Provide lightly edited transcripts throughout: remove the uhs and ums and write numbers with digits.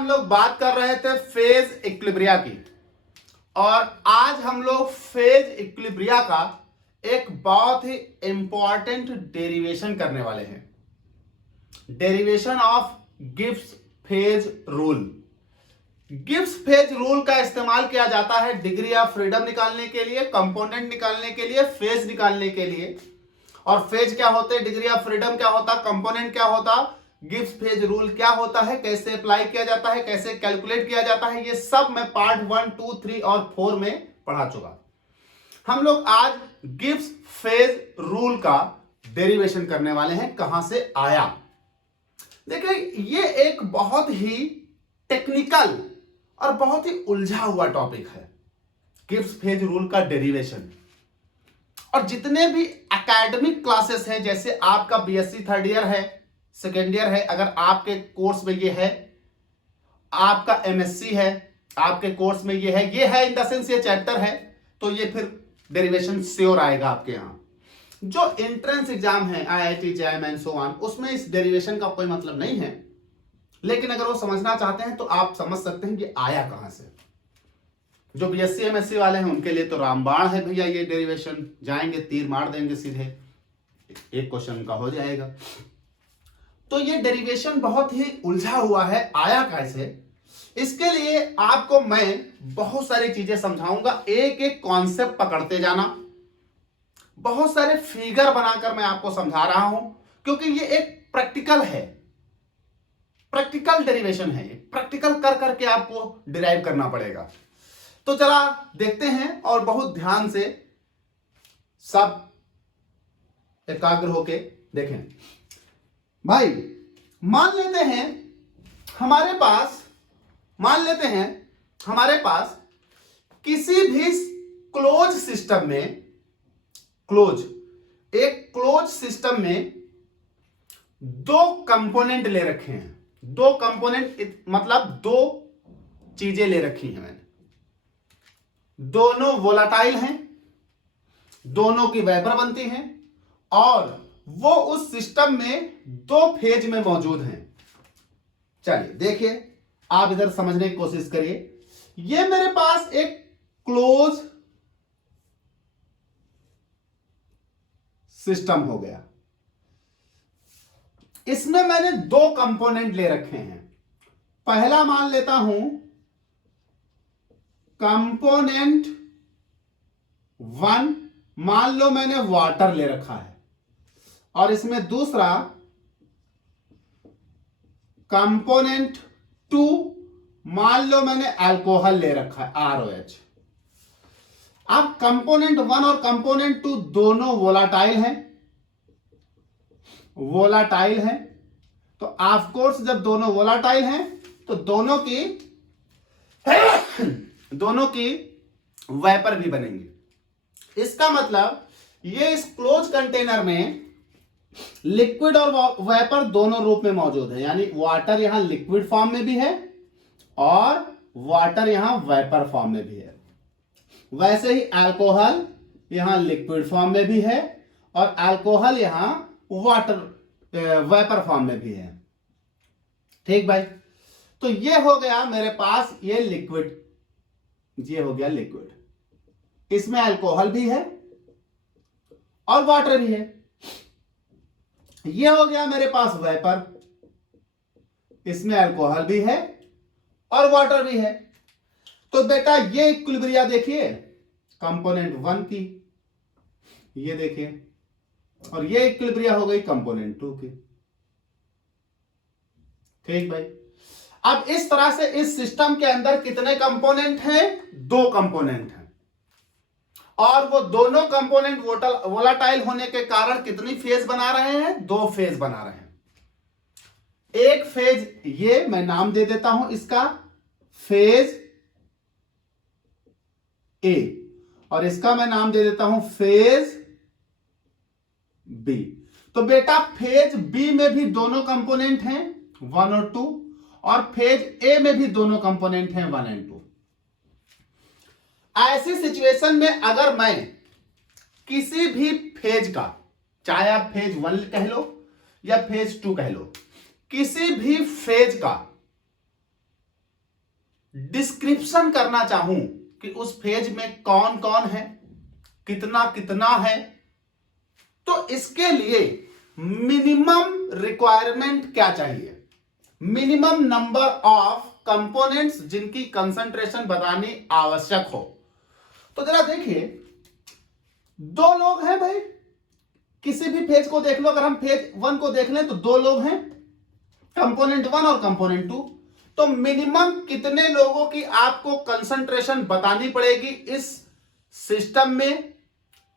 हम लोग बात कर रहे थे फेज इक्विलिब्रिया की, और आज हम लोग फेज इक्विलिब्रिया का एक बहुत ही इंपॉर्टेंट डेरिवेशन करने वाले हैं। Derivation of Gibbs phase rule. Gibbs phase rule का इस्तेमाल किया जाता है डिग्री ऑफ फ्रीडम निकालने के लिए, कंपोनेंट निकालने के लिए, फेज निकालने के लिए। और फेज क्या होते हैं, डिग्री ऑफ फ्रीडम क्या होता, कंपोनेंट क्या होता, गिब्स फेज रूल क्या होता है, कैसे अप्लाई किया जाता है, कैसे कैलकुलेट किया जाता है, ये सब मैं पार्ट 1, 2, 3 और 4 में पढ़ा चुका। हम लोग आज गिब्स फेज रूल का डेरिवेशन करने वाले हैं, कहां से आया। देखिए ये एक बहुत ही टेक्निकल और बहुत ही उलझा हुआ टॉपिक है, गिब्स फेज रूल का डेरिवेशन। और जितने भी एकेडमिक क्लासेस हैं, जैसे आपका बीएससी थर्ड ईयर है, सेकेंड ईयर है, अगर आपके कोर्स में ये है, आपका एमएससी है, आपके कोर्स में ये है इन द सेंस ये चैप्टर है, तो ये फिर डेरिवेशन श्योर आएगा आपके यहां। जो एंट्रेंस एग्जाम है, IIT, JEE and so on, उसमें इस डेरिवेशन का कोई मतलब नहीं है, लेकिन अगर वो समझना चाहते हैं तो आप समझ सकते हैं कि आया कहां से। जो बीएससी एमएससी वाले हैं उनके लिए तो रामबाण है भैया, ये डेरिवेशन जाएंगे तीर मार देंगे सीधे, एक क्वेश्चन का हो जाएगा। तो ये डेरिवेशन बहुत ही उलझा हुआ है, आया कैसे, इसके लिए आपको मैं बहुत सारी चीजें समझाऊंगा। एक एक कॉन्सेप्ट पकड़ते जाना, बहुत सारे फिगर बनाकर मैं आपको समझा रहा हूं, क्योंकि ये एक प्रैक्टिकल है, प्रैक्टिकल डेरिवेशन है, प्रैक्टिकल कर करके आपको डिराइव करना पड़ेगा। तो चला देखते हैं, और बहुत ध्यान से सब एकाग्र होके देखें। भाई मान लेते हैं हमारे पास किसी भी क्लोज सिस्टम में, एक क्लोज सिस्टम में दो कंपोनेंट ले रखे हैं। दो कंपोनेंट मतलब दो चीजें ले रखी हैं मैंने, दोनों वोलाटाइल हैं, दोनों की वेपर बनती हैं, और वो उस सिस्टम में दो फेज में मौजूद हैं। चलिए देखिए, आप इधर समझने की कोशिश करिए। ये मेरे पास एक क्लोज सिस्टम हो गया, इसमें मैंने दो कंपोनेंट ले रखे हैं। पहला मान लेता हूं कंपोनेंट 1, मान लो मैंने वाटर ले रखा है, और इसमें दूसरा कंपोनेंट 2, मान लो मैंने अल्कोहल ले रखा है, ROH। अब कंपोनेंट 1 और कंपोनेंट 2 दोनों वोलाटाइल हैं, तो ऑफ कोर्स जब दोनों वोलाटाइल हैं तो दोनों की वेपर भी बनेंगे। इसका मतलब ये इस क्लोज कंटेनर में लिक्विड और वेपर दोनों रूप में मौजूद है, यानी वाटर यहां लिक्विड फॉर्म में भी है और वाटर यहां वेपर फॉर्म में भी है। वैसे ही अल्कोहल यहां लिक्विड फॉर्म में भी है और अल्कोहल यहां वाटर वेपर फॉर्म में भी है। ठीक भाई, तो ये हो गया मेरे पास ये लिक्विड, ये हो गया लिक्विड, इसमें अल्कोहल भी है और वाटर भी है। ये हो गया मेरे पास वेपर, इसमें अल्कोहल भी है और वाटर भी है। तो बेटा ये इक्विलिब्रिया देखिए कंपोनेंट 1 की, ये देखिए, और ये इक्विलिब्रिया हो गई कंपोनेंट 2 की। ठीक भाई, अब इस तरह से इस सिस्टम के अंदर कितने कंपोनेंट हैं, दो कंपोनेंट हैं, और वो दोनों कंपोनेंट वोलाटाइल होने के कारण कितनी फेज बना रहे हैं, दो फेज बना रहे हैं। एक फेज ये मैं नाम दे देता हूं इसका फेज ए, और इसका मैं नाम दे देता हूं फेज बी। तो बेटा फेज बी में भी दोनों कंपोनेंट हैं 1 और 2, और फेज ए में भी दोनों कंपोनेंट हैं 1 और 2। ऐसी सिचुएशन में अगर मैं किसी भी फेज का, चाहे आप फेज 1 कह लो या फेज 2 कह लो, किसी भी फेज का डिस्क्रिप्शन करना चाहूं कि उस फेज में कौन कौन है, कितना कितना है, तो इसके लिए मिनिमम रिक्वायरमेंट क्या चाहिए, मिनिमम नंबर ऑफ कंपोनेंट्स जिनकी कंसंट्रेशन बतानी आवश्यक हो। तो जरा देखिए, दो लोग हैं भाई, किसी भी फेज को देख लो, अगर हम फेज 1 को देख लें तो दो लोग हैं, कंपोनेंट 1 और कंपोनेंट 2। तो मिनिमम कितने लोगों की आपको कंसंट्रेशन बतानी पड़ेगी इस सिस्टम में,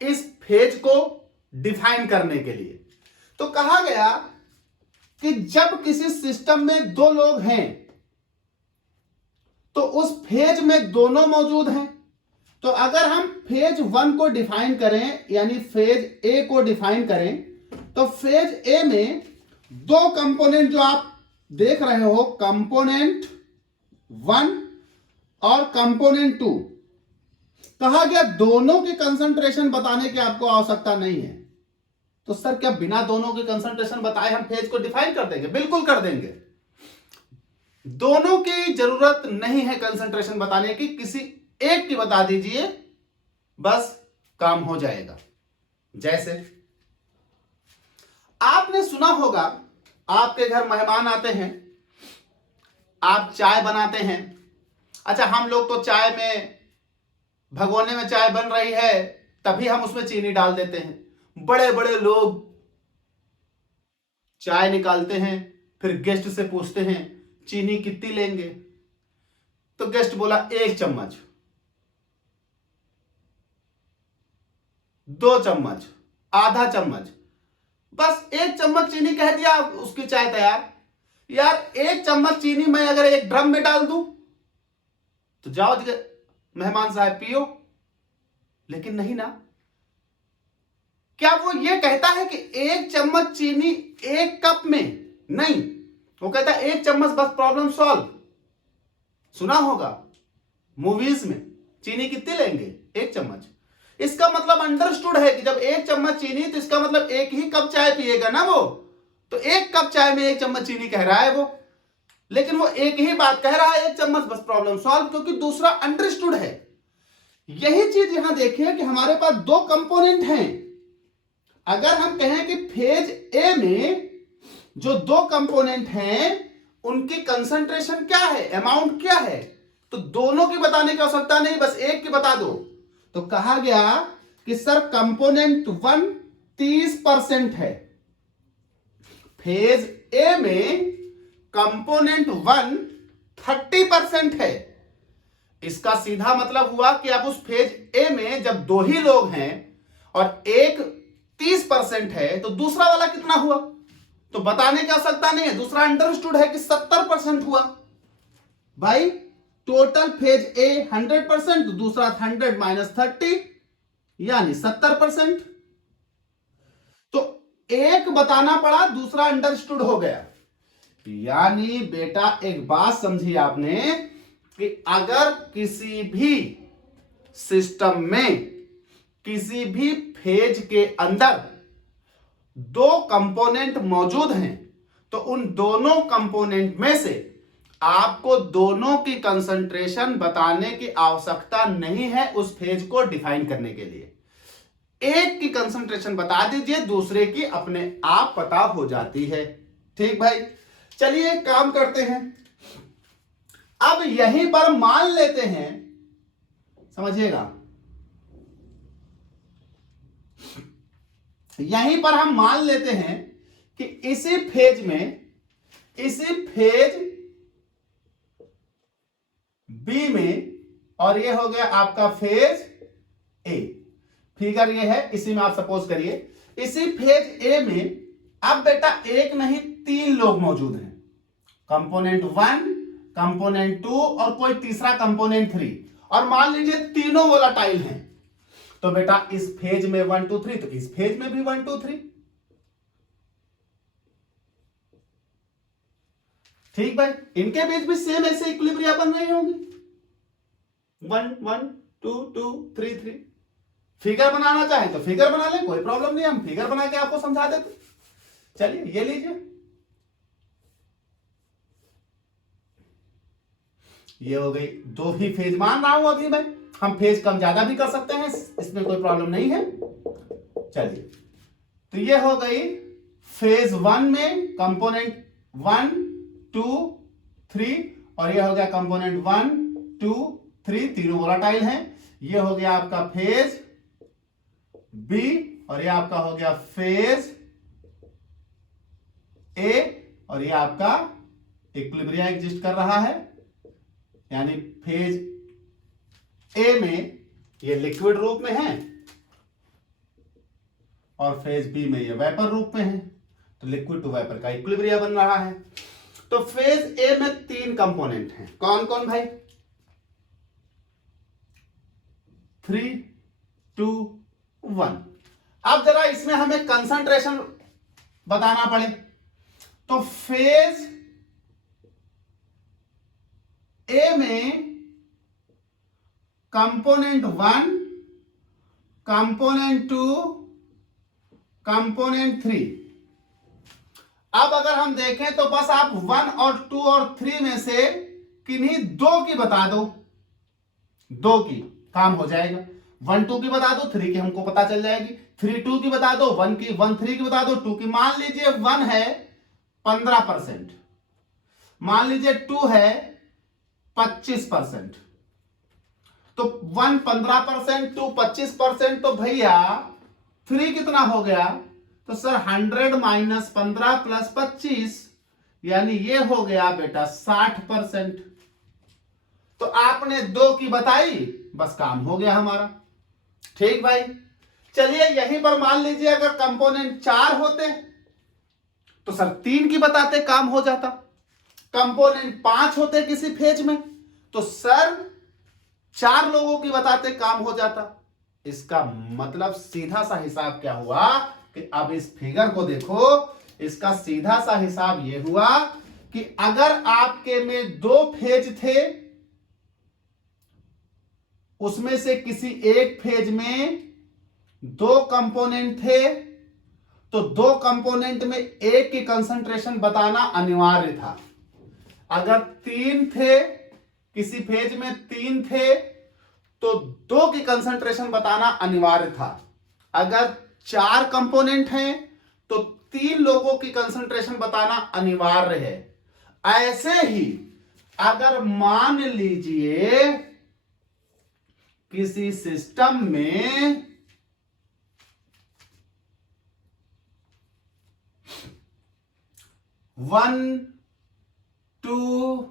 इस फेज को डिफाइन करने के लिए। तो कहा गया कि जब किसी सिस्टम में दो लोग हैं तो उस फेज में दोनों मौजूद हैं। तो अगर हम फेज 1 को डिफाइन करें, यानी फेज ए को डिफाइन करें, तो फेज ए में दो कंपोनेंट जो आप देख रहे हो, कंपोनेंट 1 और कंपोनेंट 2, कहा गया दोनों की कंसंट्रेशन बताने की आपको आवश्यकता नहीं है। तो सर क्या बिना दोनों की कंसंट्रेशन बताए हम फेज को डिफाइन कर देंगे? बिल्कुल कर देंगे। दोनों की जरूरत नहीं है कंसंट्रेशन बताने की, किसी एक की बता दीजिए, बस काम हो जाएगा। जैसे आपने सुना होगा, आपके घर मेहमान आते हैं, आप चाय बनाते हैं। अच्छा, हम लोग तो चाय में, भगोने में चाय बन रही है तभी हम उसमें चीनी डाल देते हैं। बड़े बड़े लोग चाय निकालते हैं, फिर गेस्ट से पूछते हैं चीनी कितनी लेंगे, तो गेस्ट बोला 1 चम्मच, 2 चम्मच, आधा चम्मच, बस 1 चम्मच चीनी कह दिया, उसकी चाय तैयार। यार 1 चम्मच चीनी मैं अगर एक ड्रम में डाल दूं तो जाओ मेहमान साहब पियो, लेकिन नहीं ना। क्या वो ये कहता है कि 1 चम्मच चीनी 1 कप में? नहीं, वो कहता है 1 चम्मच, बस प्रॉब्लम सॉल्व। सुना होगा मूवीज में चीनी कितनी लेंगे? 1 चम्मच। इसका मतलब अंडरस्टूड है कि जब 1 चम्मच चीनी, तो इसका मतलब 1 ही कप चाय पिएगा ना वो। तो 1 कप चाय में 1 चम्मच चीनी कह रहा है वो, लेकिन वो एक ही बात कह रहा है, 1 चम्मच, बस प्रॉब्लम सॉल्व, क्योंकि दूसरा अंडरस्टूड है। यही चीज यहां देखिए कि हमारे पास दो कंपोनेंट हैं। अगर हम कहें कि फेज ए में जो दो कंपोनेंट हैं उनकी कंसंट्रेशन क्या है, अमाउंट क्या है, तो दोनों की बताने की आवश्यकता नहीं, बस एक की बता दो। तो कहा गया कि सर कंपोनेंट 1 30% है, फेज ए में कंपोनेंट 1 30% है। इसका सीधा मतलब हुआ कि अब उस फेज ए में जब दो ही लोग हैं और एक 30% है, तो दूसरा वाला कितना हुआ? तो बताने की आवश्यकता नहीं है, दूसरा अंडरस्टूड है कि 70% हुआ। भाई टोटल फेज ए 100%, तो दूसरा 100 - 30 यानी 70%। तो एक बताना पड़ा, दूसरा अंडरस्टूड हो गया। यानी बेटा एक बात समझी आपने कि अगर किसी भी सिस्टम में, किसी भी फेज के अंदर दो कंपोनेंट मौजूद हैं, तो उन दोनों कंपोनेंट में से आपको दोनों की कंसंट्रेशन बताने की आवश्यकता नहीं है उस फेज को डिफाइन करने के लिए। एक की कंसंट्रेशन बता दीजिए, दूसरे की अपने आप पता हो जाती है। ठीक भाई, चलिए काम करते हैं। अब यहीं पर मान लेते हैं, समझिएगा, यहीं पर हम मान लेते हैं कि इसी फेज में, इसी फेज बी में, और ये हो गया आपका फेज ए, फिगर ये है, इसी में आप सपोज करिए इसी फेज ए में अब बेटा एक नहीं 3 लोग मौजूद हैं, कंपोनेंट 1, कंपोनेंट 2 और कोई तीसरा कंपोनेंट 3, और मान लीजिए तीनों वोलेटाइल हैं। तो बेटा इस फेज में 1 2 3, तो इस फेज में भी 1 2 3। ठीक भाई, इनके बीच भी सेम ऐसे इक्विलिब्रिया बन रही होंगी, 1 1 2 2 3 3। फिगर बनाना चाहे तो फिगर बना ले, कोई प्रॉब्लम नहीं, हम फिगर बना के आपको समझा देते। चलिए ये लीजिए, ये हो गई 2 ही फेज मान रहा हूं अभी मैं, हम फेज कम ज्यादा भी कर सकते हैं, इसमें कोई प्रॉब्लम नहीं है। चलिए, तो ये हो गई फेज 1 में कंपोनेंट 1 2 3, और ये हो गया कंपोनेंट 1 2 3, तीनों वोलेटाइल हैं। ये हो गया आपका फेज बी, और ये आपका हो गया फेज ए, और ये आपका इक्विलिब्रियम एग्जिस्ट कर रहा है, यानी फेज ए में ये लिक्विड रूप में है और फेज बी में ये वेपर रूप में है, तो लिक्विड टू वेपर का इक्विलिब्रियम बन रहा है। तो फेज ए में 3 कंपोनेंट हैं, कौन कौन भाई? 3 2 1। अब जरा इसमें हमें कंसंट्रेशन बताना पड़े, तो फेज ए में कंपोनेंट 1 कंपोनेंट 2 कंपोनेंट 3। अब अगर हम देखें तो बस आप 1 और 2 और 3 में से किन्हीं 2 की बता दो, 2 की काम हो जाएगा। 1 2 की बता दो, 3 की हमको पता चल जाएगी, 3 2 की बता दो, 1 3 की बता दो, 2 की। मान लीजिए 1 है 15%, मान लीजिए 2 है 25%, तो 1 15%, 2 25%, तो भैया 3 कितना हो गया? तो सर 100 माइनस 15 प्लस 25, यानी ये हो गया बेटा 60%। तो आपने 2 की बताई, बस काम हो गया हमारा। ठीक भाई, चलिए यहीं पर मान लीजिए अगर कंपोनेंट 4 होते तो सर 3 की बताते, काम हो जाता। कंपोनेंट 5 होते किसी फेज में तो सर 4 लोगों की बताते, काम हो जाता। इसका मतलब सीधा सा हिसाब क्या हुआ कि अब इस फिगर को देखो, इसका सीधा सा हिसाब यह हुआ कि अगर आपके में 2 फेज थे, उसमें से किसी एक फेज में 2 कंपोनेंट थे, तो 2 कंपोनेंट में एक की कंसंट्रेशन बताना अनिवार्य था। अगर 3 थे, किसी फेज में 3 थे, तो 2 की कंसंट्रेशन बताना अनिवार्य था। अगर 4 कंपोनेंट हैं तो 3 लोगों की कंसंट्रेशन बताना अनिवार्य है। ऐसे ही अगर मान लीजिए किसी सिस्टम में 1 2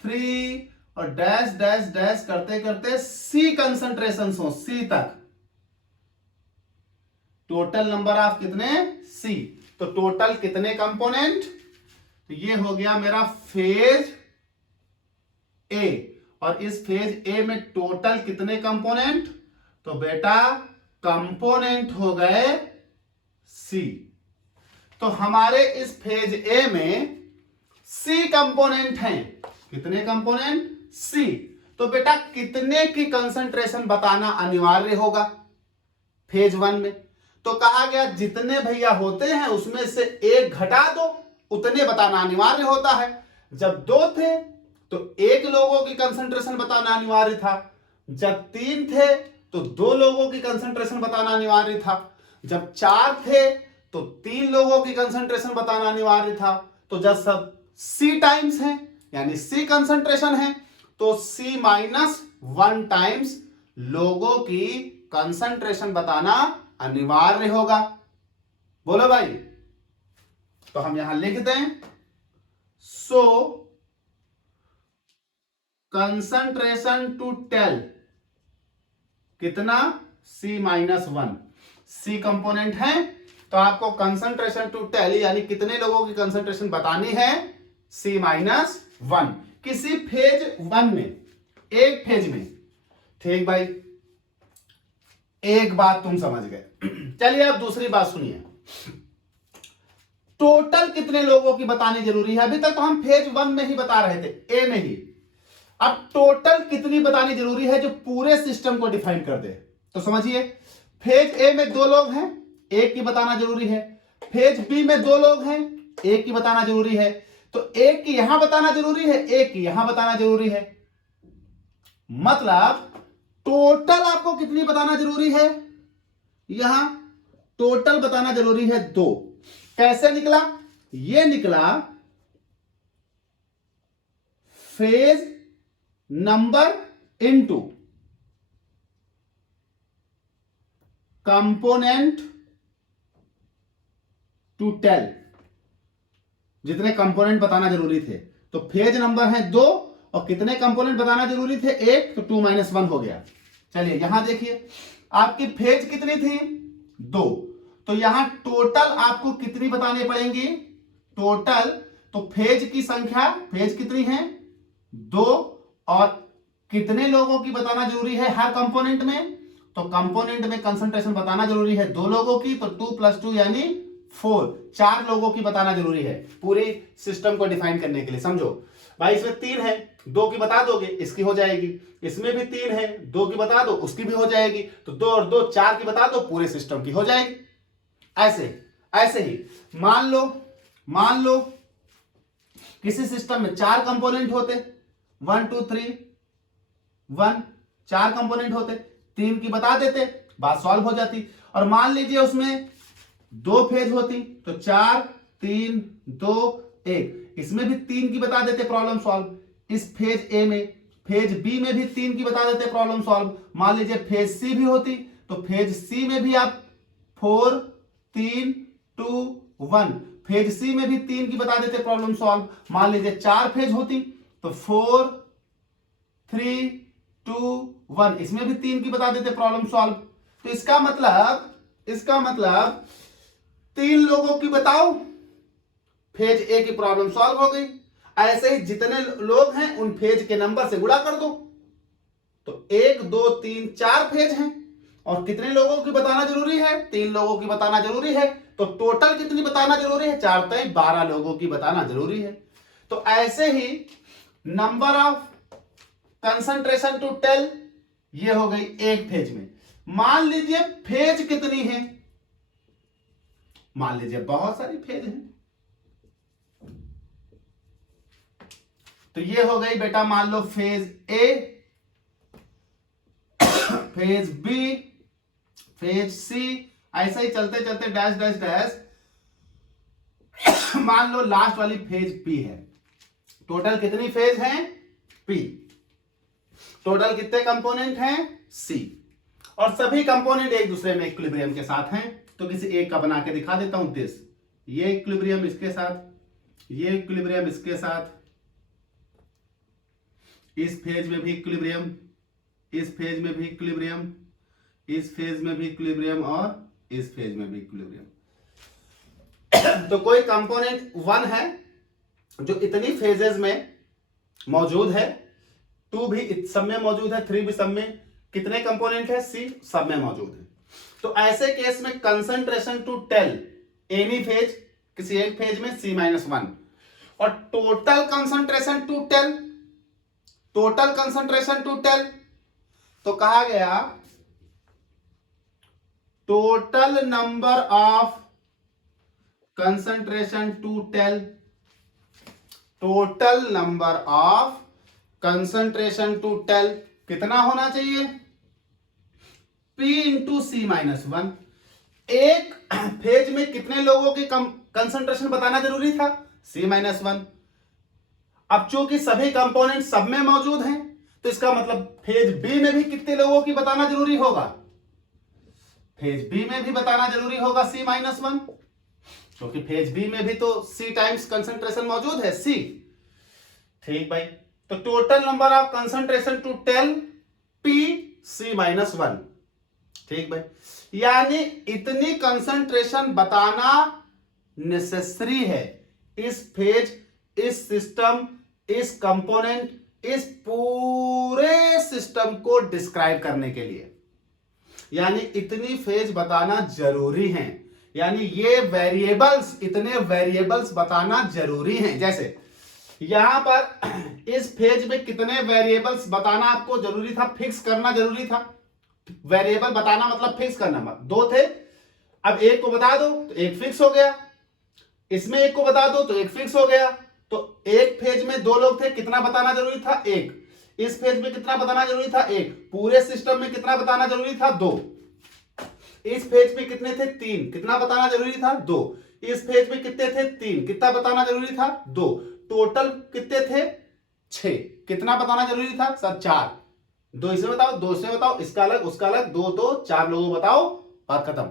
3 और डैश डैश डैश करते करते सी कंसंट्रेशन हो, सी तक, टोटल नंबर ऑफ कितने? सी। तो टोटल कितने कंपोनेंट? तो ये हो गया मेरा फेज ए, और इस फेज ए में टोटल कितने कंपोनेंट? तो बेटा कंपोनेंट हो गए सी। तो हमारे इस फेज ए में सी कंपोनेंट हैं। कितने कंपोनेंट? सी। तो बेटा कितने की कंसंट्रेशन बताना अनिवार्य होगा फेज 1 में? तो कहा गया जितने भैया होते हैं उसमें से एक घटा दो, उतने बताना अनिवार्य होता है। जब 2 थे तो 1 लोगों की कंसंट्रेशन बताना अनिवार्य था, जब 3 थे तो 2 लोगों की कंसंट्रेशन बताना अनिवार्य था, जब 4 थे तो 3 लोगों की कंसंट्रेशन बताना अनिवार्य था। तो जब सब सी टाइम्स है, यानी सी कंसंट्रेशन है, तो सी माइनस 1 टाइम्स लोगों की कंसंट्रेशन बताना अनिवार्य होगा। बोलो भाई। तो हम यहां लिख दें, सो कंसंट्रेशन टू टेल कितना? सी माइनस 1। सी कंपोनेंट है तो आपको कंसंट्रेशन टू टेल यानी कितने लोगों की कंसंट्रेशन बतानी है? सी माइनस 1 किसी फेज 1 में, एक फेज में। ठीक भाई, एक बात तुम समझ गए। चलिए अब दूसरी बात सुनिए, टोटल कितने लोगों की बतानी जरूरी है? अभी तक तो हम फेज 1 में ही बता रहे थे, ए में ही। अब टोटल कितनी बतानी जरूरी है जो पूरे सिस्टम को डिफाइन कर दे? तो समझिए, फेज ए में 2 लोग हैं, एक की बताना जरूरी है। फेज बी में 2 लोग हैं, एक की बताना जरूरी है। तो एक की यहां बताना जरूरी है, एक की यहां बताना जरूरी है। मतलब टोटल आपको कितनी बताना जरूरी है, यहां टोटल बताना जरूरी है 2। कैसे निकला, ये निकला phase number into component total, जितने कंपोनेंट बताना जरूरी थे। तो फेज नंबर है 2 और कितने कंपोनेंट बताना जरूरी थे, 1, तो 2 - 1 हो गया। चलिए यहां देखिए आपकी फेज कितनी थी, 2, तो यहां टोटल आपको कितनी बतानी पड़ेंगी, टोटल, तो फेज की संख्या, फेज कितनी है 2, और कितने लोगों की बताना जरूरी है हर कंपोनेंट में, तो कंपोनेंट में कंसंट्रेशन बताना जरूरी है 2 लोगों की, तो 2 + 2 यानी 4, 4 लोगों की बताना जरूरी है पूरे सिस्टम को डिफाइन करने के लिए। समझो भाई, इसमें 3 है, 2 की बता दोगे इसकी हो जाएगी, इसमें भी 3 है, 2 की बता दो उसकी भी हो जाएगी, तो 2 और 2 4 की बता दो पूरे सिस्टम की हो जाएगी। ऐसे ऐसे ही मान लो किसी सिस्टम में 4 कंपोनेंट होते, 1 2 3 1, 4 कंपोनेंट होते, 3 की बता देते, बात सॉल्व हो जाती। और मान लीजिए उसमें 2 फेज होती, तो 4 3 2 1, इसमें भी 3 की बता देते, प्रॉब्लम सॉल्व। इस फेज ए में, फेज बी में भी 3 की बता देते, प्रॉब्लम सॉल्व। मान लीजिए फेज सी भी होती, तो फेज सी में भी आप 4 3 2 1, फेज सी में भी 3 की बता देते, प्रॉब्लम सॉल्व। मान लीजिए 4 फेज होती, तो 4 3 2 1, इसमें भी 3 की बता देते, प्रॉब्लम सॉल्व। तो इसका मतलब 3 लोगों की बताओ, फेज ए की प्रॉब्लम सॉल्व हो गई। ऐसे ही जितने लोग हैं उन फेज के नंबर से गुणा कर दो, तो 1 2 3 4 फेज हैं, और कितने लोगों की बताना जरूरी है, 3 लोगों की बताना जरूरी है, तो टोटल कितनी बताना जरूरी है, 4 3 12 लोगों की बताना जरूरी है। तो ऐसे ही number of concentration to tell, ये हो गई एक फेज में। मान लीजिए फेज कितनी है, मान लीजिए बहुत सारी फेज हैं, तो ये हो गई बेटा मान लो phase A, phase B, phase C, ऐसा ही चलते चलते डैश डैश डैश मान लो लास्ट वाली फेज पी है। टोटल कितनी फेज हैं, पी। टोटल कितने कंपोनेंट हैं, सी, और सभी कंपोनेंट एक दूसरे में इक्विलिब्रियम के साथ हैं। तो किसी एक का बना के दिखा देता हूं, दिस, ये इक्विलिब्रियम इसके साथ, ये इक्विलिब्रियम इसके साथ, इस फेज में भी इक्विलिब्रियम, इस फेज में भी इक्विलिब्रियम, इस फेज में भी इक्विलिब्रियम, और इस फेज में भी इक्विलिब्रियम। तो कोई कंपोनेंट 1 है जो इतनी फेजेस में मौजूद है, 2 भी सब में मौजूद है, 3 भी सब में, कितने कंपोनेंट है, सी सब में मौजूद है। तो ऐसे केस में concentration to tell any phase, किसी एक फेज में C - 1, और total concentration to tell, total concentration to tell, तो कहा गया total number of concentration to tell, total number of concentration to tell कितना होना चाहिए, P × C - 1। एक फेज में कितने लोगों की कंसंट्रेशन बताना जरूरी था, C - 1। अब चूंकि सभी कंपोनेंट सब में मौजूद हैं, तो इसका मतलब फेज बी में भी कितने लोगों की बताना जरूरी होगा, फेज बी में भी बताना जरूरी होगा C - 1, क्योंकि फेज बी में भी तो C टाइम्स कंसंट्रेशन मौजूद है, C। ठीक भाई, तो total number of concentration to tell P C - 1। ठीक भाई, यानी इतनी कंसंट्रेशन बताना नेसेसरी है इस फेज, इस सिस्टम, इस कंपोनेंट, इस पूरे सिस्टम को डिस्क्राइब करने के लिए, यानी इतनी फेज बताना जरूरी है। यानी ये वेरिएबल्स, इतने वेरिएबल्स बताना जरूरी हैं। जैसे यहां पर इस फेज में कितने वेरिएबल्स बताना आपको जरूरी था, फिक्स करना जरूरी था। वेरिएबल बताना मतलब फिक्स करना, 2 थे, अब एक को बता दो तो एक फिक्स हो गया, इसमें एक को बता दो तो एक फिक्स हो गया, तो एक फेज में 2 लोग थे, कितना बताना जरूरी था? 1। इस फेज में कितना बताना जरूरी था? 1। पूरे सिस्टम में कितना बताना जरूरी था? 2। इस फेज में कितने थे? 3। कितना बताना जरूरी था? 2। इस फेज में कितने थे? 3। कितना बताना जरूरी था? 2। टोटल कितने थे? 6। कितना बताना जरूरी था सर? 4। 2 इसे बताओ, 2 से बताओ, इसका अलग उसका अलग, 2 2 4 लोगों बताओ, बात खत्म।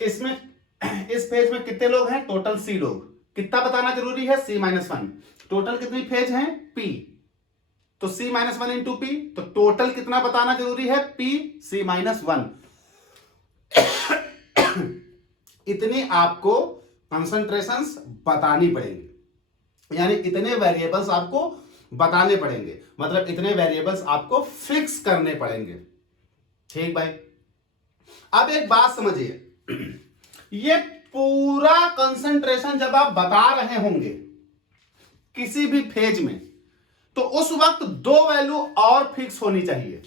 इसमें इस फेज में कितने लोग हैं? टोटल C लोग। कितना बताना जरूरी है? C-1। टोटल कितनी फेज हैं? P। तो C-1 इंटू P, तो टोटल कितना बताना जरूरी है? P C-1। इतनी आपको कंसंट्रेशंस बतानी पड़ेंगी, यानी इतने वेरिएबल्स आपको बताने पड़ेंगे, मतलब इतने वेरिएबल्स आपको फिक्स करने पड़ेंगे। ठीक भाई, अब एक बात समझिए, ये पूरा कंसंट्रेशन जब आप बता रहे होंगे किसी भी फेज में, तो उस वक्त 2 वैल्यू और फिक्स होनी चाहिए।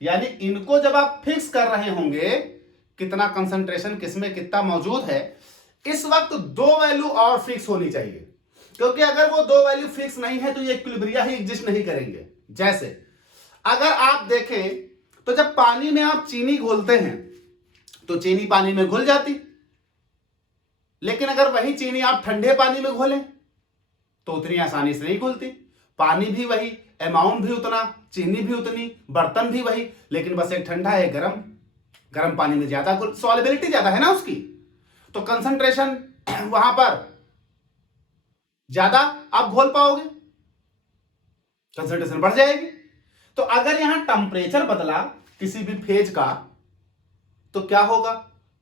यानी इनको जब आप फिक्स कर रहे होंगे, कितना कंसंट्रेशन किसमें कितना मौजूद है, इस वक्त 2 वैल्यू और फिक्स होनी चाहिए, क्योंकि अगर वो 2 वैल्यू फिक्स नहीं है तो ये इक्विलिब्रिया ही एग्जिस्ट नहीं करेंगे। जैसे अगर आप देखें तो जब पानी में आप चीनी घोलते हैं तो चीनी पानी में घुल जाती, लेकिन अगर वही चीनी आप ठंडे पानी में घोलें तो उतनी आसानी से नहीं घुलती। पानी भी वही, अमाउंट भी उतना, चीनी भी उतनी, बर्तन भी वही, लेकिन बस एक ठंडा है, गर्म पानी में ज्यादा सॉल्युबिलिटी ज्यादा है ना उसकी, तो कंसंट्रेशन वहां पर ज्यादा आप घोल पाओगे, कंसंट्रेशन बढ़ जाएगी। तो अगर यहां टेंपरेचर बदला किसी भी फेज का तो क्या होगा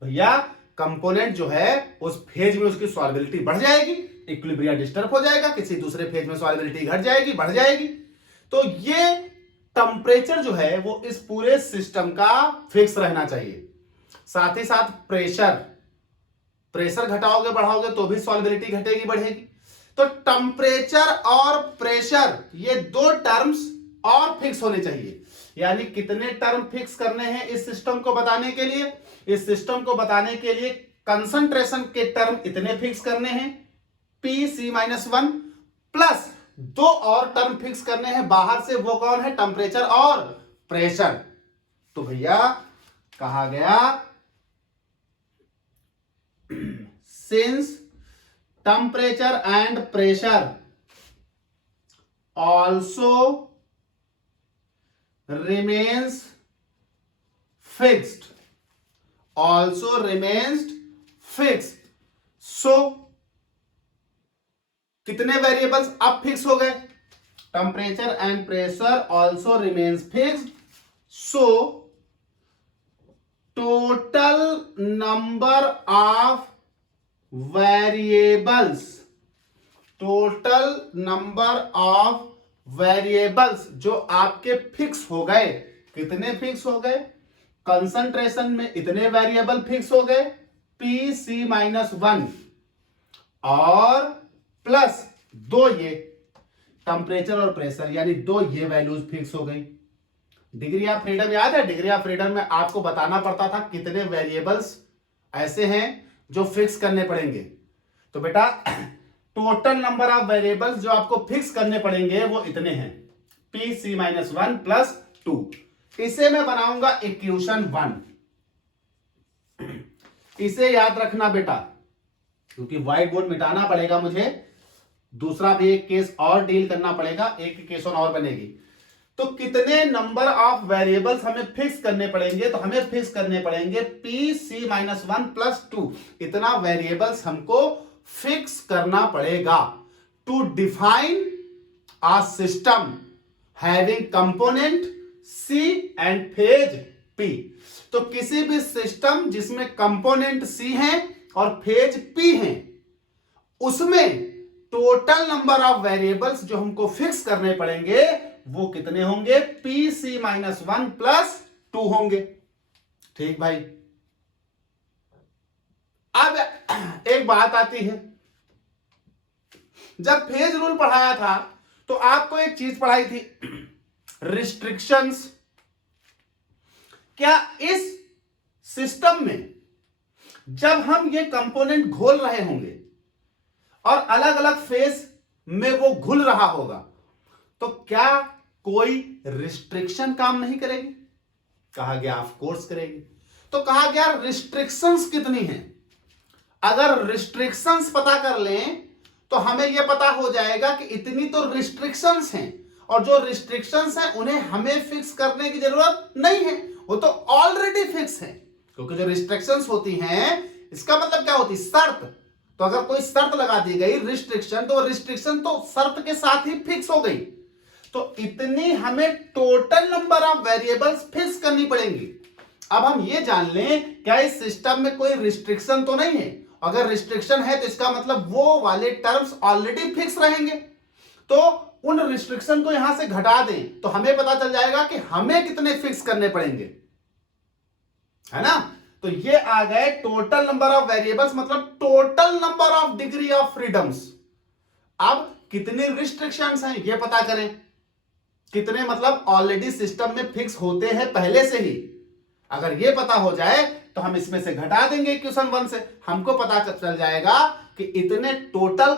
भैया? कंपोनेंट जो है उस फेज में उसकी सॉल्युबिलिटी बढ़ जाएगी, इक्विलिब्रिया डिस्टर्ब हो जाएगा, किसी दूसरे फेज में सॉल्युबिलिटी घट जाएगी, बढ़ जाएगी। तो ये टेंपरेचर जो है वो इस पूरे सिस्टम का फिक्स रहना चाहिए। साथ ही साथ प्रेशर घटाओगे बढ़ाओगे तो भी सॉल्युबिलिटी घटेगी बढ़ेगी। तो टेंपरेचर और प्रेशर ये 2 टर्म्स और फिक्स होने चाहिए। यानी कितने टर्म फिक्स करने हैं इस सिस्टम को बताने के लिए? इस सिस्टम को बताने के लिए कंसंट्रेशन के टर्म इतने फिक्स करने हैं P C-1 प्लस 2 और टर्म फिक्स करने हैं बाहर से, वो कौन है? टेंपरेचर और प्रेशर। तो भैया कहा गया since temperature and pressure also remains fixed, so कितने वेरिएबल्स अब फिक्स हो गए? Temperature and pressure also remains fixed, so total number of variables जो आपके फिक्स हो गए, कितने फिक्स हो गए? कंसंट्रेशन में इतने वेरिएबल फिक्स हो गए P C-1 और प्लस 2 ये टेंपरेचर और प्रेशर, यानी 2 ये वैल्यूज फिक्स हो गई। डिग्री ऑफ फ्रीडम याद है? डिग्री ऑफ फ्रीडम में आपको बताना पड़ता था कितने वेरिएबल्स ऐसे हैं जो फिक्स करने पड़ेंगे। तो बेटा टोटल नंबर ऑफ वेरिएबल्स जो आपको फिक्स करने पड़ेंगे वो इतने हैं P C-1 प्लस 2। इसे मैं बनाऊंगा इक्वेशन 1। इसे याद रखना बेटा, क्योंकि व्हाइट बोर्ड मिटाना पड़ेगा मुझे, दूसरा भी एक केस और डील करना पड़ेगा, एक इक्वेशन और बनेगी। तो कितने नंबर ऑफ वेरिएबल्स हमें फिक्स करने पड़ेंगे? तो हमें फिक्स करने पड़ेंगे P C-1 प्लस 2। इतना वेरिएबल्स हमको फिक्स करना पड़ेगा to define a system having component C and phase P। तो किसी भी सिस्टम जिसमें कंपोनेंट C है और फेज P है, उसमें टोटल नंबर ऑफ वेरिएबल्स जो हमको फिक्स करने पड़ेंगे वो कितने होंगे? P C-1 प्लस 2 होंगे। ठीक भाई, अब एक बात आती है, जब फेज रूल पढ़ाया था तो आपको एक चीज पढ़ाई थी, रिस्ट्रिक्शंस। क्या इस सिस्टम में जब हम ये कंपोनेंट घोल रहे होंगे और अलग अलग फेज में वो घुल रहा होगा, तो क्या कोई रिस्ट्रिक्शन काम नहीं करेगी? कहा गया ऑफ कोर्स करेगी। तो कहा गया रिस्ट्रिक्शंस कितनी हैं? अगर रिस्ट्रिक्शंस पता कर लें तो हमें यह पता हो जाएगा कि इतनी तो रिस्ट्रिक्शंस हैं, और जो रिस्ट्रिक्शंस हैं उन्हें हमें फिक्स करने की जरूरत नहीं है, वो तो ऑलरेडी फिक्स है। क्योंकि जो रिस्ट्रिक्शंस होती हैं, इसका मतलब क्या होती है? शर्त। तो अगर कोई शर्त लगा दी गई रिस्ट्रिक्शन, तो रिस्ट्रिक्शन तो शर्त के साथ ही फिक्स हो गई। तो इतनी हमें total number of variables fix करनी पड़ेंगी। अब हम ये जान लें, क्या इस सिस्टम में कोई रिस्ट्रिक्शन तो नहीं है? अगर रिस्ट्रिक्शन है तो इसका मतलब वो वाले टर्म्स ऑलरेडी फिक्स रहेंगे। तो उन रिस्ट्रिक्शन को यहां से घटा दें तो हमें पता चल जाएगा कि हमें कितने फिक्स करने पड़ेंगे, है ना? तो ये आ गए टोटल नंबर ऑफ वेरिएबल्स, मतलब total number of degree of freedoms. अब कितने रिस्ट्रिक्शंस हैं ये पता करें, कितने मतलब ऑलरेडी सिस्टम में फिक्स होते हैं पहले से ही। अगर ये पता हो जाए तो हम इसमें से घटा देंगे इक्वेशन 1 से, हमको पता चल जाएगा कि इतने टोटल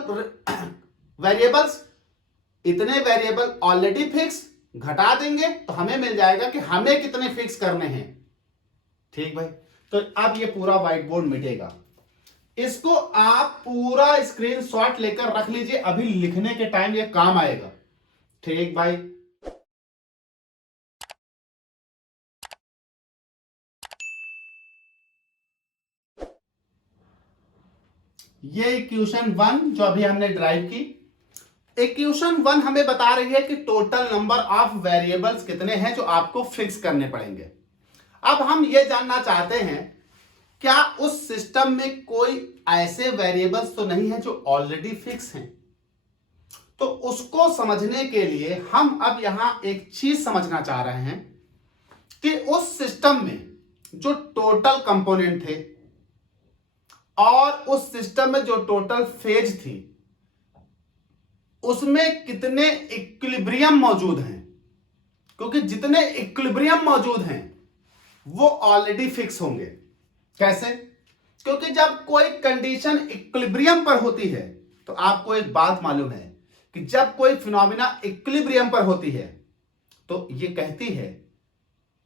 वेरिएबल्स, इतने वेरिएबल ऑलरेडी फिक्स, घटा देंगे तो हमें मिल जाएगा कि हमें कितने फिक्स करने हैं। ठीक भाई, तो अब ये पूरा व्हाइट बोर्ड मिटेगा। इसको आप पूरा स्क्रीनशॉट लेकर रख लीजिए, अभी लिखने के टाइम ये काम आएगा। ठीक भाई, ये इक्वेशन 1 जो अभी हमने ड्राइव की, इक्वेशन 1 हमें बता रही है कि टोटल नंबर ऑफ वेरिएबल्स कितने हैं जो आपको फिक्स करने पड़ेंगे। अब हम ये जानना चाहते हैं, क्या उस सिस्टम में कोई ऐसे वेरिएबल्स तो नहीं है जो ऑलरेडी फिक्स हैं? तो उसको समझने के लिए हम अब यहां एक चीज समझना चाह रहे हैं कि उस सिस्टम में जो टोटल कंपोनेंट थे और उस सिस्टम में जो टोटल फेज थी, उसमें कितने इक्विलिब्रियम मौजूद हैं। क्योंकि जितने इक्विलिब्रियम मौजूद हैं वो ऑलरेडी फिक्स होंगे। कैसे? क्योंकि जब कोई कंडीशन इक्विलिब्रियम पर होती है, तो आपको एक बात मालूम है कि जब कोई फिनोमिना इक्विलिब्रियम पर होती है तो ये कहती है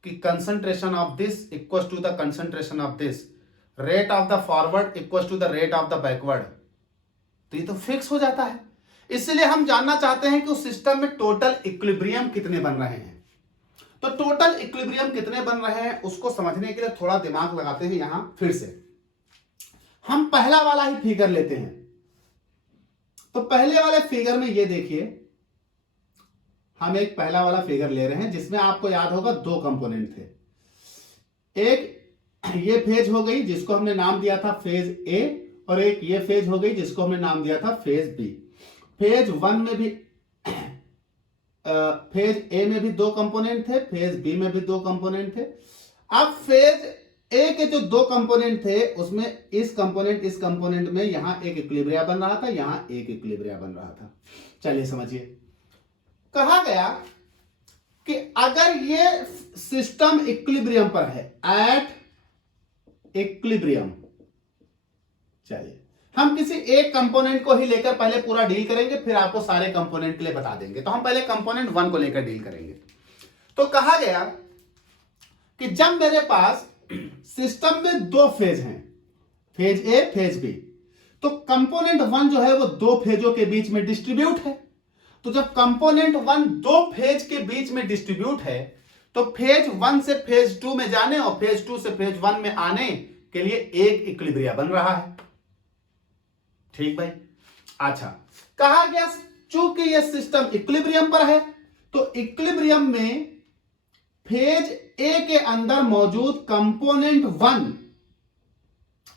कि concentration of this equals to the concentration of this, rate of the forward equals to the rate of the backward. तो ये तो फिक्स हो जाता है। इसलिए हम जानना चाहते हैं कि उस सिस्टम में टोटल इक्विलिब्रियम कितने बन रहे हैं। तो टोटल इक्विलिब्रियम कितने बन रहे हैं उसको समझने के लिए थोड़ा दिमाग लगाते हैं। यहां फिर से हम पहला वाला ही फिगर लेते हैं। तो पहले वाले फिगर में ये देखिए, हम एक पहला वाला फिगर ले रहे हैं जिसमें आपको याद होगा दो कंपोनेंट थे। एक ये फेज हो गई जिसको हमने नाम दिया था फेज ए, और एक ये फेज हो गई जिसको हमने नाम दिया था फेज बी। फेज 1 में भी फेज ए में भी दो कंपोनेंट थे, फेज बी में भी दो कंपोनेंट थे। अब फेज ए के जो दो कंपोनेंट थे उसमें इस कंपोनेंट में यहां एक इक्विलिब्रिया बन रहा था, यहां एक इक्विलिब्रिया बन रहा था। चलिए समझिए, कहा गया कि अगर ये सिस्टम इक्विलिब्रियम पर है, एट इक्विलिब्रियम, चलिए हम किसी एक कंपोनेंट को ही लेकर पहले पूरा डील करेंगे, फिर आपको सारे कंपोनेंट के लिए बता देंगे। तो हम पहले कंपोनेंट 1 को लेकर डील करेंगे। तो कहा गया कि जब मेरे पास सिस्टम में दो फेज हैं, फेज ए फेज बी, तो कंपोनेंट 1 जो है वो दो फेजों के बीच में डिस्ट्रीब्यूट है। तो जब कंपोनेंट 1 दो फेज के बीच में डिस्ट्रीब्यूट है तो फेज 1 से फेज 2 में जाने और फेज 2 से फेज 1 में आने के लिए एक इक्विलिब्रिया बन रहा है। ठीक भाई, अच्छा, कहा गया चूंकि यह सिस्टम इक्विलिब्रियम पर है तो इक्विलिब्रियम में फेज ए के अंदर मौजूद कंपोनेंट 1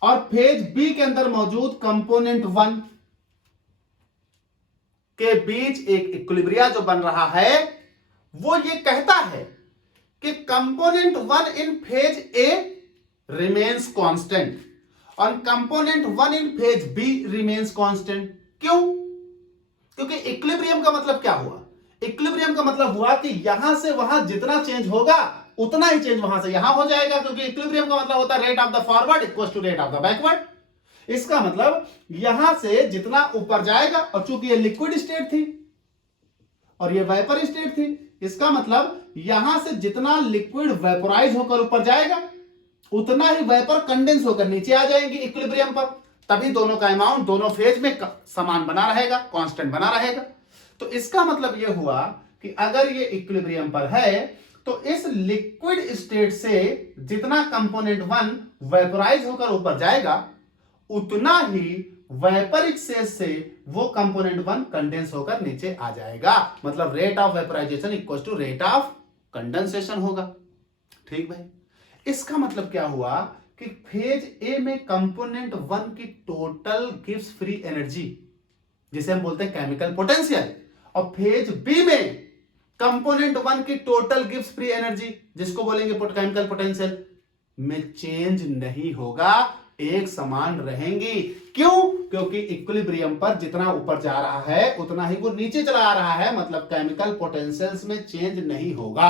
और फेज बी के अंदर मौजूद कंपोनेंट 1 के बीच एक इक्विलिब्रिया जो बन रहा है वो ये कहता है कि component 1 in phase A remains constant और component 1 in phase B remains constant. क्यों? क्योंकि इक्विलिब्रियम का मतलब क्या हुआ? इक्विलिब्रियम का मतलब हुआ कि यहां से वहां जितना चेंज होगा उतना ही चेंज वहां से यहां हो जाएगा, क्योंकि इक्विलिब्रियम का मतलब होता है rate of the forward equals to rate of the backward. इसका मतलब यहां से जितना ऊपर जाएगा, और चूंकि ये लिक्विड स्टेट थी और ये वेपर स्टेट थी, इसका मतलब यहां से जितना लिक्विड वेपोराइज होकर ऊपर जाएगा उतना ही वेपर कंडेंस होकर नीचे आ जाएंगे इक्विलिब्रियम पर। तभी दोनों का अमाउंट दोनों फेज में समान बना रहेगा, कांस्टेंट बना रहेगा। तो इसका मतलब यह हुआ कि अगर ये इक्विलिब्रियम पर है तो इस लिक्विड स्टेट से जितना कंपोनेंट 1 वेपोराइज होकर ऊपर जाएगा उतना ही वेपरिक फेज से वो कंपोनेंट 1 कंडेंस होकर नीचे आ जाएगा। मतलब rate of vaporization equal to rate of condensation होगा। ठीक भाई, इसका मतलब क्या हुआ कि फेज ए में कंपोनेंट 1 की टोटल गिव्स फ्री एनर्जी, जिसे हम बोलते हैं केमिकल पोटेंशियल, और फेज बी में कंपोनेंट 1 की टोटल गिव्स फ्री एनर्जी, जिसको बोलेंगे केमिकल पोटेंशियल, में चेंज नहीं होगा, एक समान रहेंगी। क्यों? क्योंकि इक्विलिब्रियम पर जितना ऊपर जा रहा है उतना ही वो नीचे चला आ रहा है, मतलब केमिकल पोटेंशियल्स में चेंज नहीं होगा,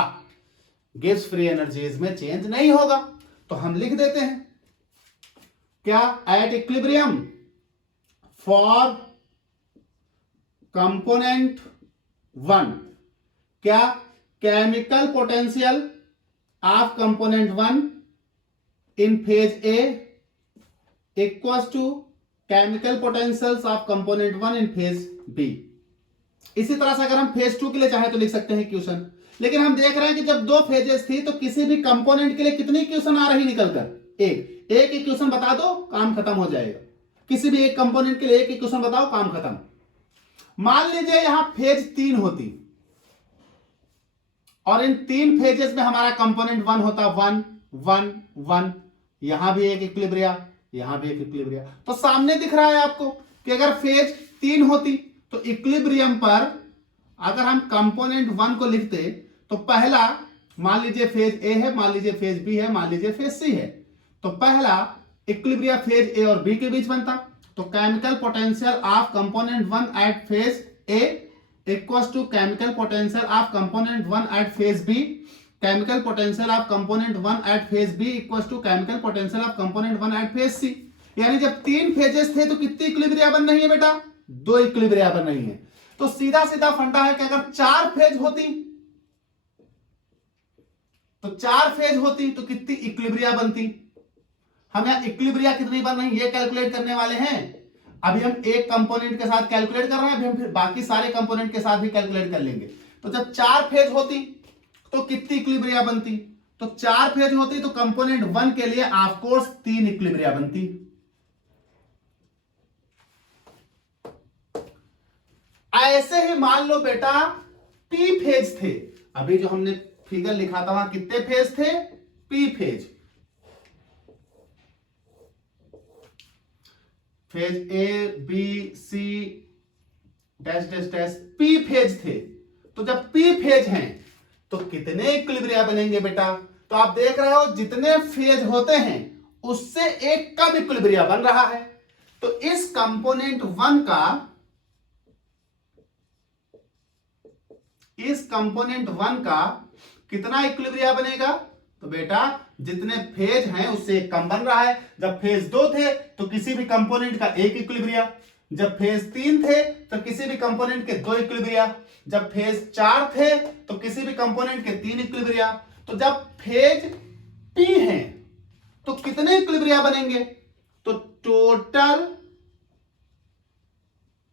गिव्स फ्री एनर्जीज में चेंज नहीं होगा। तो हम लिख देते हैं क्या, एट इक्विलिब्रियम फॉर कंपोनेंट 1, क्या chemical potential of component 1 in phase A equals to chemical potentials of component 1 in phase B. इसी तरह से अगर हम फेज 2 के लिए चाहे तो लिख सकते हैं क्वेश्चन, लेकिन हम देख रहे हैं कि जब दो फेजेस थी तो किसी भी कंपोनेंट के लिए कितनी क्वेश्चन आ रही निकलकर, एक इक्वेशन बता दो, काम खत्म हो जाएगा। किसी भी एक कंपोनेंट के लिए एक इक्वेशन बताओ, काम खत्म। मान लीजिए यहां फेज 3 होती और इन 3 फेजेस में हमारा कंपोनेंट 1 होता 1 1 1, यहां भी एक इक्विलिब्रिया, यहां भी एक इक्विलिब्रिया। तो सामने दिख रहा है आपको कि अगर फेज 3 होती तो इक्विलिब्रियम पर अगर हम कंपोनेंट 1 को लिखते तो पहला, मान लीजिए फेज ए है, मान लीजिए फेज बी है, मान लीजिए फेज सी है, तो पहला इक्विलिब्रिया फेज ए और बी के बीच बनता। तो chemical potential of component 1 at phase A equals to chemical potential of component 1 at phase B, chemical potential of component 1 at phase B equals to chemical potential of component 1 at phase C. यानी जब 3 phases थे तो कितनी equilibria बन रही है बेटा? 2 equilibria बन रही है। तो सीधा सीधा फंडा है कि अगर 4 फेज होती तो कितनी इक्विलिब्रिया बनती? हम यहां इक्विलिब्रिया कितनी बन रही ये कैलकुलेट करने वाले हैं। अभी हम एक कंपोनेंट के साथ कैलकुलेट कर रहे हैं, अभी हम फिर बाकी सारे कंपोनेंट के साथ भी कैलकुलेट कर लेंगे। तो जब 4 फेज होती तो कितनी इक्विलिब्रिया बनती? तो 4 फेज होती तो कंपोनेंट 1 के लिए ऑफ कोर्स 3 इक्विलिब्रिया बनती। ऐसे ही मान लो बेटा पी फेज थे, अभी जो हमने फिगर लिखा था वहां कितने फेज थे? P phase, phase A B C dash dash dash, P phase थे। तो जब पी फेज हैं तो कितने इक्विलिब्रिया बनेंगे बेटा? तो आप देख रहे हो जितने फेज होते हैं उससे एक कम इक्विलिब्रिया बन रहा है। तो इस कंपोनेंट 1 का, इस कंपोनेंट 1 का कितना इक्विलिब्रिया बनेगा? तो बेटा जितने फेज हैं उससे एक कम बन रहा है। जब फेज 2 थे तो किसी भी कंपोनेंट का एक इक्विलिब्रिया, जब फेज 3 थे तो किसी भी कंपोनेंट के 2 इक्विलिब्रिया, जब फेज 4 थे तो किसी भी कंपोनेंट के 3 इक्विलिब्रिया। तो जब फेज पी हैं तो कितने इक्विलिब्रिया बनेंगे? तो टोटल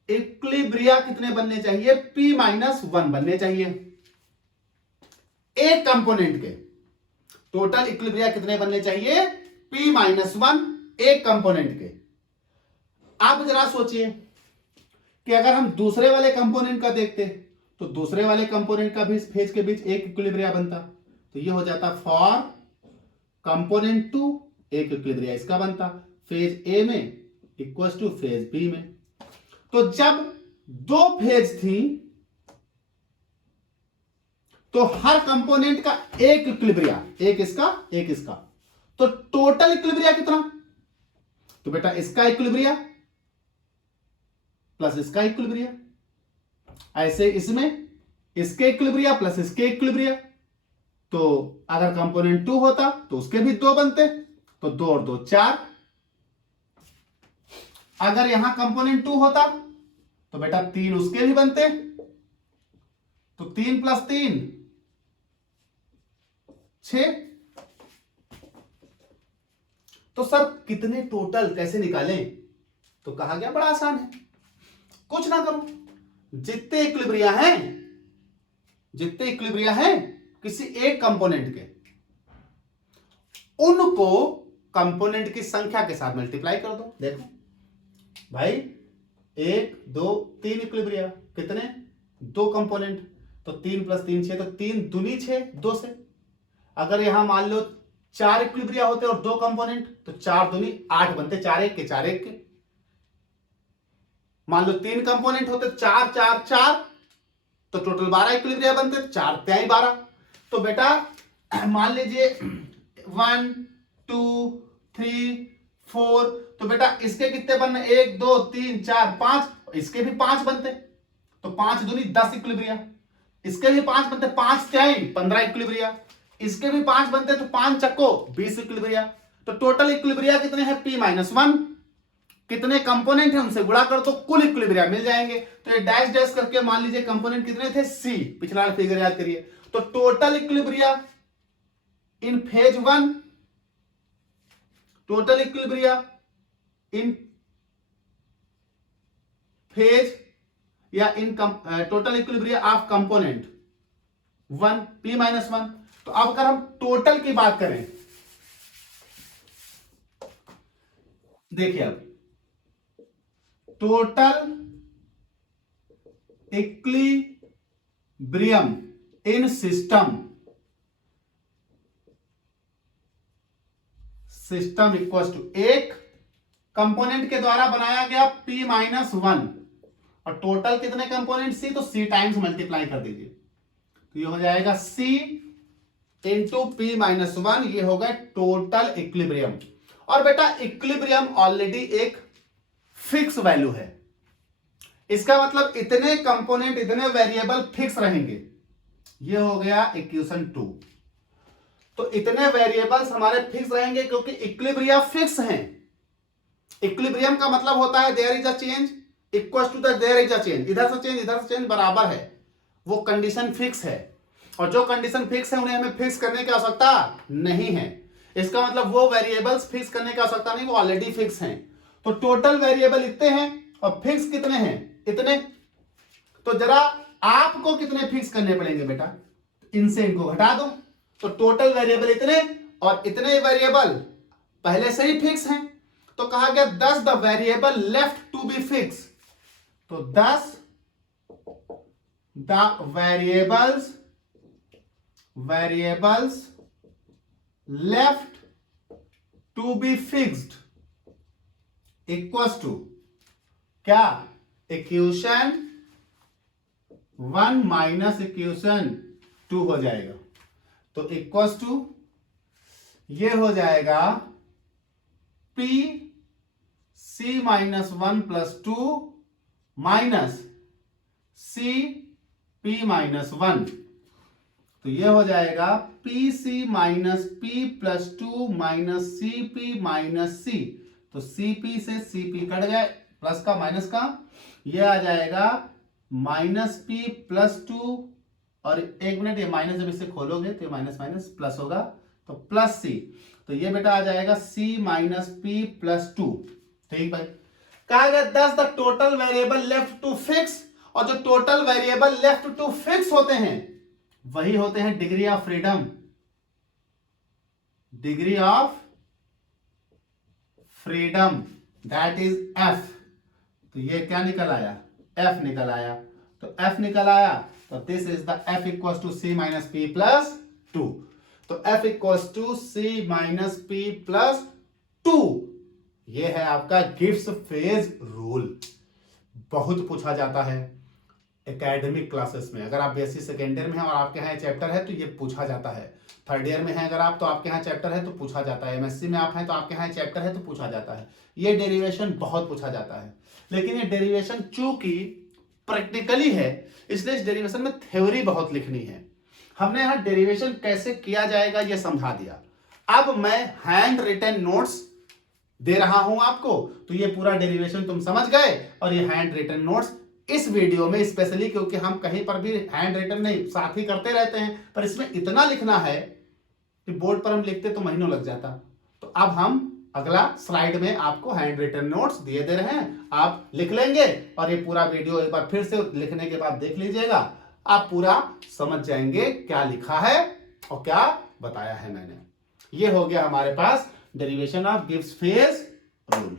इक्विलिब्रिया कितने बनने चाहिए? P-1 बनने चाहिए। एक कंपोनेंट के टोटल इक्विलिब्रिया कितने बनने चाहिए? P-1 एक कंपोनेंट के। आप जरा सोचिए कि अगर हम दूसरे वाले कंपोनेंट का देखते तो दूसरे वाले कंपोनेंट का भी इस फेज के बीच एक इक्विलिब्रिया बनता। तो ये हो जाता फॉर कंपोनेंट 2 एक इक्विलिब्रिया इसका बनता, फेज ए में इक्वल टू फेज बी में। तो जब 2 फेज थी तो हर कंपोनेंट का एक इक्विलिब्रिया, एक इसका एक इसका, तो टोटल इक्विलिब्रिया कितना? तो बेटा इसका इक्विलिब्रिया प्लस इसका इक्विलिब्रिया, ऐसे इसमें इसके इक्विलिब्रिया प्लस इसके इक्विलिब्रिया। तो अगर कंपोनेंट 2 होता तो उसके भी 2 बनते, तो 2 और 2 4, अगर यहां कंपोनेंट 2 होता तो बेटा 3 उसके भी बनते, तो 3 + 3 6। तो सर कितने टोटल कैसे निकालें? तो कहा गया बड़ा आसान है, कुछ ना करो, जितने इक्विलिब्रिया हैं किसी एक कंपोनेंट के, उनको कंपोनेंट की संख्या के साथ मल्टीप्लाई कर दो। देखो भाई 1 2 3 इक्विलिब्रिया, कितने? 2 कंपोनेंट, तो 3 + 3 6, तो 3 दूनी 6 2 से। अगर यहां मान लो 4 इक्विलिब्रिया होते और 2 कंपोनेंट, तो 4 दूनी 8 बनते, 4 1 के 4 1 के। मान लो 3 कंपोनेंट होते 4 4 4, तो टोटल 12 इक्विलिब्रिया बनते, 4 3 12। तो बेटा मान लीजिए 1 2 3 4, तो बेटा इसके कितने बनने? 1 2 3 4 5, इसके भी 5 बनते, तो 5 दूनी 10 इक्विलिब्रिया। इसके भी 5 बनते, 5 3 15 इक्विलिब्रिया। इसके भी 5 बनते, तो 5 चक्को 20 इक्विलिब्रिया। तो टोटल इक्विलिब्रिया कितने हैं? P-1। कितने कंपोनेंट हैं उनसे गुणा कर दो, कुल इक्विलिब्रिया मिल जाएंगे। तो ये डैश डैश करके मान लीजिए कंपोनेंट कितने थे? C। पिछला फिगर याद करिए। तो टोटल इक्विलिब्रिया इन फेज 1, टोटल इक्विलिब्रिया इन फेज या in total equilibria of component 1 P-1। तो अब अगर हम टोटल की बात करें, देखिए अब total equilibrium in system equals to एक कंपोनेंट के द्वारा बनाया गया P-1 और टोटल कितने कंपोनेंट? C, तो C टाइम्स मल्टीप्लाई कर दीजिए, तो ये हो जाएगा C इंटू P-1, ये होगा टोटल इक्विलिब्रियम। और बेटा इक्विलिब्रियम ऑलरेडी एक फिक्स वैल्यू है, इसका मतलब इतने कंपोनेंट इतने वेरिएबल फिक्स रहेंगे। ये हो गया इक्वेशन 2। तो इतने वेरिएबल्स हमारे फिक्स रहेंगे क्योंकि इक्विलिब्रिया फिक्स हैं। इक्विलिब्रियम का मतलब होता है there is a change equals to the there is a change, इधर से चेंज इधर से चेंज बराबर है, वो कंडीशन फिक्स है। और जो कंडीशन फिक्स है उन्हें हमें फिक्स करने की आवश्यकता नहीं है। इसका मतलब वो वेरिएबल्स फिक्स करने की आवश्यकता नहीं, वो ऑलरेडी फिक्स हैं। तो टोटल वेरिएबल इतने हैं और फिक्स कितने हैं? इतने। तो जरा आपको कितने फिक्स करने पड़ेंगे बेटा? इनसे इनको घटा दो, तो टोटल वेरिएबल इतने और इतने वेरिएबल पहले से ही फिक्स हैं। तो कहा गया 10 the variable left to be fix, तो 10 the variables left to be fixed equals to क्या? इक्वेशन 1 माइनस इक्वेशन 2 हो जाएगा। तो इक्वल्स टू ये हो जाएगा P-1 प्लस 2 माइनस P-1। तो ये हो जाएगा PC minus P plus 2 minus CP minus C। तो CP से CP कट गए, प्लस का माइनस का, ये आ जाएगा माइनस P प्लस 2, और एक मिनट, ये माइनस जब इसे खोलोगे तो ये माइनस माइनस प्लस होगा, तो प्लस C। तो ये बेटा आ जाएगा C माइनस P प्लस 2। ठीक भाई, कहा गया 10 the total variable left to fix, और जो total variable left to fix होते हैं वही होते हैं degree of freedom, degree of freedom, that is F। तो ये क्या निकल आया? F निकल आया। तो F निकल आया, तो this is the F equals to C minus P plus 2। तो F equals to C minus P plus 2, ये है आपका गिब्स फेज रूल। बहुत पूछा जाता है एकेडमिक क्लासेस में। अगर आप BSc सेकेंड ईयर में हैं और आपके यहाँ चैप्टर है तो ये पूछा जाता है। थर्ड ईयर में है अगर आप, तो आपके यहाँ चैप्टर है तो पूछा जाता है। MSc में आप हैं तो आपके यहाँ चैप्टर है तो पूछा जाता है। ये डेरिवेशन बहुत पूछा जाता है, लेकिन ये डेरिवेशन चूंकि प्रैक्टिकली है इसलिए इस डेरिवेशन में थ्योरी बहुत लिखनी है। हमने यहाँ डेरिवेशन कैसे किया जाएगा ये समझा दिया। अब मैं हैंड रिटन नोट्स दे रहा हूं आपको, तो ये पूरा डेरिवेशन तुम समझ गए। और ये हैंड रिटन नोट्स इस वीडियो में स्पेशली, क्योंकि हम कहीं पर भी हैंड रिटन नहीं, साथ ही करते रहते हैं, पर इसमें इतना लिखना है कि बोर्ड पर हम लिखते तो महीनों लग जाता। तो अब हम अगला स्लाइड में आपको हैंड रिटन नोट्स दिए दे रहे हैं, आप लिख लेंगे और ये पूरा वीडियो एक बार फिर से लिखने के बाद देख लीजिएगा, आप पूरा समझ जाएंगे क्या लिखा है और क्या बताया है मैंने। ये हो गया हमारे पास derivation of Gibbs phase rule.